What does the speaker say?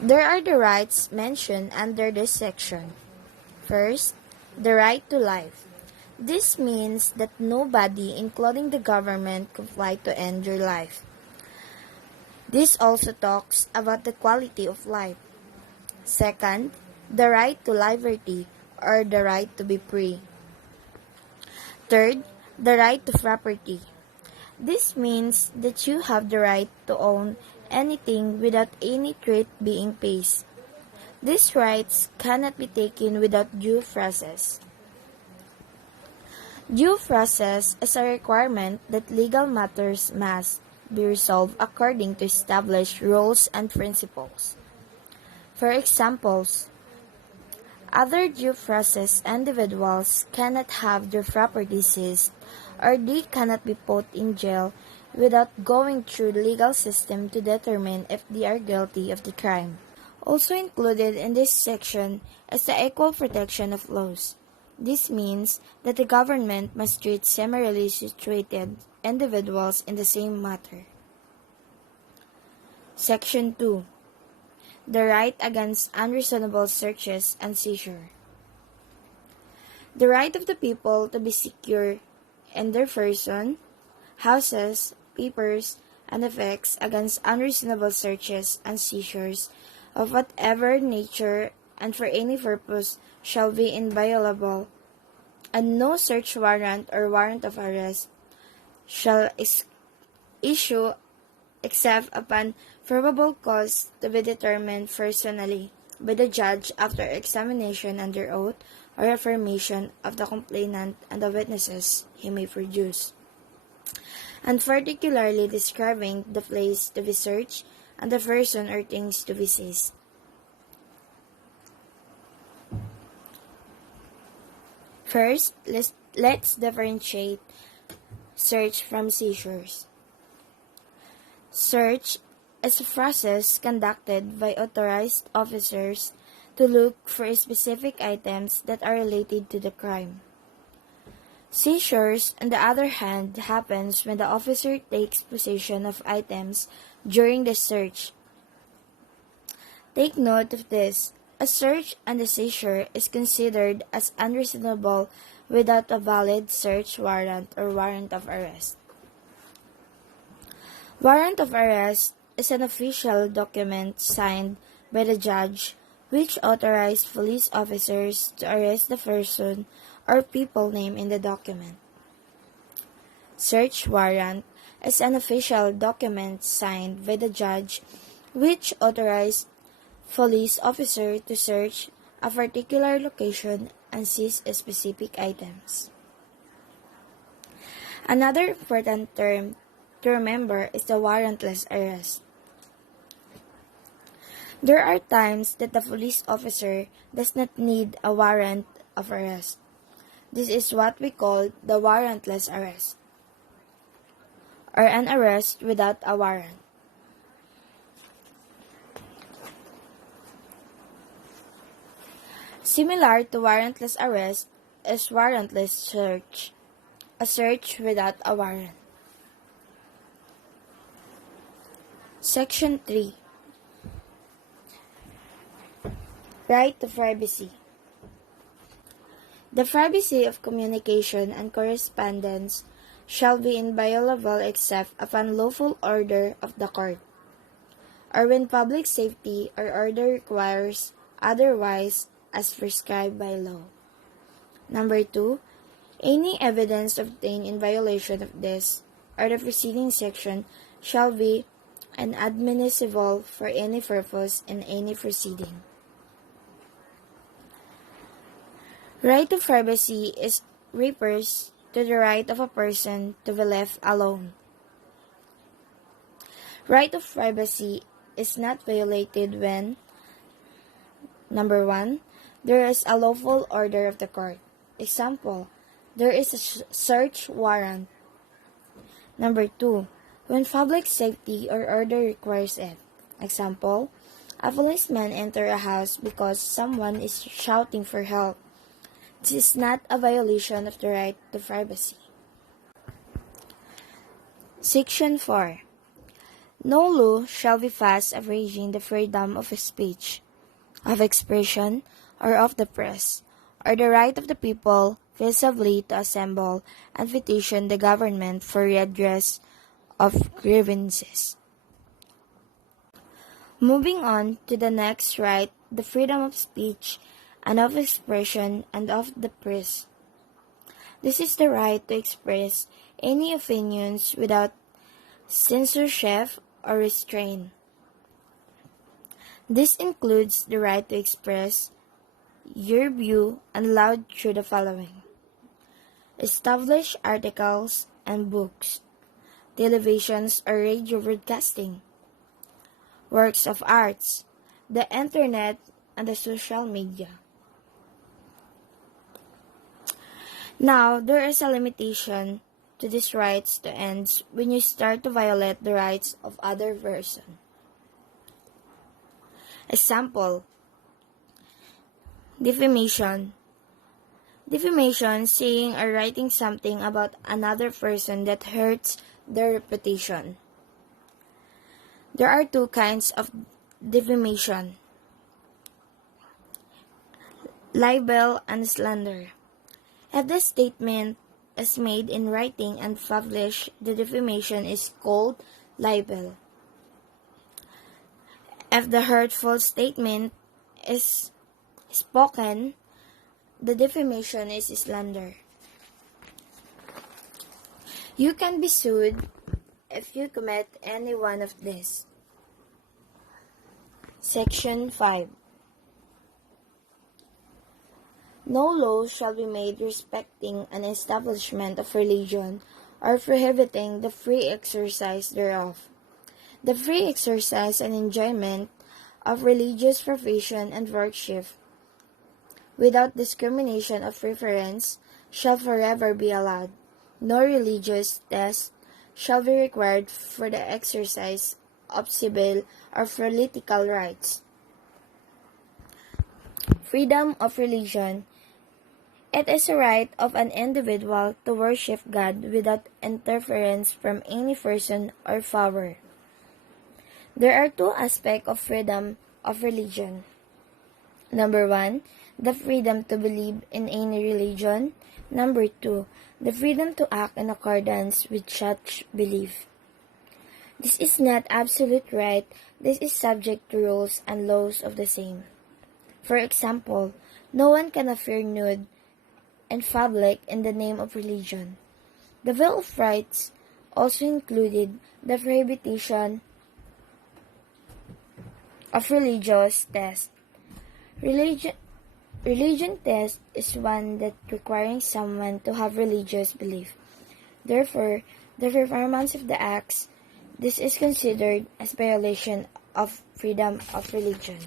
There are the rights mentioned under this section. First, the right to life. This means that nobody, including the government, can fly to end your life. This also talks about the quality of life. Second, the right to liberty or the right to be free. Third, the right to property. This means that you have the right to own anything without any threat being faced. These rights cannot be taken without due process. Due process is a requirement that legal matters must be resolved according to established rules and principles. For examples, other due process individuals cannot have their property seized or they cannot be put in jail without going through the legal system to determine if they are guilty of the crime. Also included in this section is the equal protection of laws. This means that the government must treat similarly situated individuals in the same matter. Section 2. The right against unreasonable searches and seizure. The right of the people to be secure in their person, houses, papers, and effects against unreasonable searches and seizures of whatever nature and for any purpose shall be inviolable, and no search warrant or warrant of arrest shall issue except upon probable cause to be determined personally by the judge after examination under oath or affirmation of the complainant and the witnesses he may produce, and particularly describing the place to be searched and the person or things to be seized. First, let's differentiate search from seizures. Search is a process conducted by authorized officers to look for specific items that are related to the crime. Seizures, on the other hand, happens when the officer takes possession of items during the search. Take note of this. A search and a seizure is considered as unreasonable without a valid search warrant or warrant of arrest. Warrant of arrest is an official document signed by the judge which authorizes police officers to arrest the person or people named in the document. Search warrant is an official document signed by the judge which authorizes police officer to search a particular location and seize specific items. Another important term to remember is the warrantless arrest. There are times that the police officer does not need a warrant of arrest. This is what we call the warrantless arrest, or an arrest without a warrant. Similar to warrantless arrest is warrantless search, a search without a warrant. Section 3. Right to privacy. The privacy of communication and correspondence shall be inviolable except upon lawful order of the court, or when public safety or order requires otherwise as prescribed by law. Number 2. Any evidence obtained in violation of this or the preceding section shall be inadmissible for any purpose in any proceeding. Right to privacy refers to the right of a person to be left alone. Right of privacy is not violated when, number 1, there is a lawful order of the court. Example, there is a search warrant. Number 2, when public safety or order requires it. Example, a policeman enters a house because someone is shouting for help. This is not a violation of the right to privacy. Section 4. No law shall be passed abridging the freedom of speech, of expression, or of the press, or the right of the people peaceably to assemble and petition the government for redress of grievances. Moving on to the next right, the freedom of speech and of expression and of the press. This is the right to express any opinions without censorship or restraint. This includes the right to express your view aloud through the following: established articles and books, televisions or radio broadcasting, works of arts, the internet, and the social media. Now, there is a limitation to these rights to ends when you start to violate the rights of other person. Example: defamation. Defamation, saying or writing something about another person that hurts their reputation. There are two kinds of defamation: libel and slander. If the statement is made in writing and published, the defamation is called libel. If the hurtful statement is spoken, the defamation is slander. You can be sued if you commit any one of these. Section 5. No law shall be made respecting an establishment of religion or prohibiting the free exercise thereof. The free exercise and enjoyment of religious profession and worship, without discrimination of preference, shall forever be allowed. No religious test shall be required for the exercise of civil or political rights. Freedom of religion. It is a right of an individual to worship God without interference from any person or power. There are two aspects of freedom of religion. Number 1, the freedom to believe in any religion. Number 2, the freedom to act in accordance with such belief. This is not absolute right. This is subject to rules and laws of the same. For example, no one can appear nude in public in the name of religion. The Bill of Rights also included the prohibition of religious test. Religion test is one that requiring someone to have religious belief. Therefore, the performance of the acts, this is considered as violation of freedom of religion.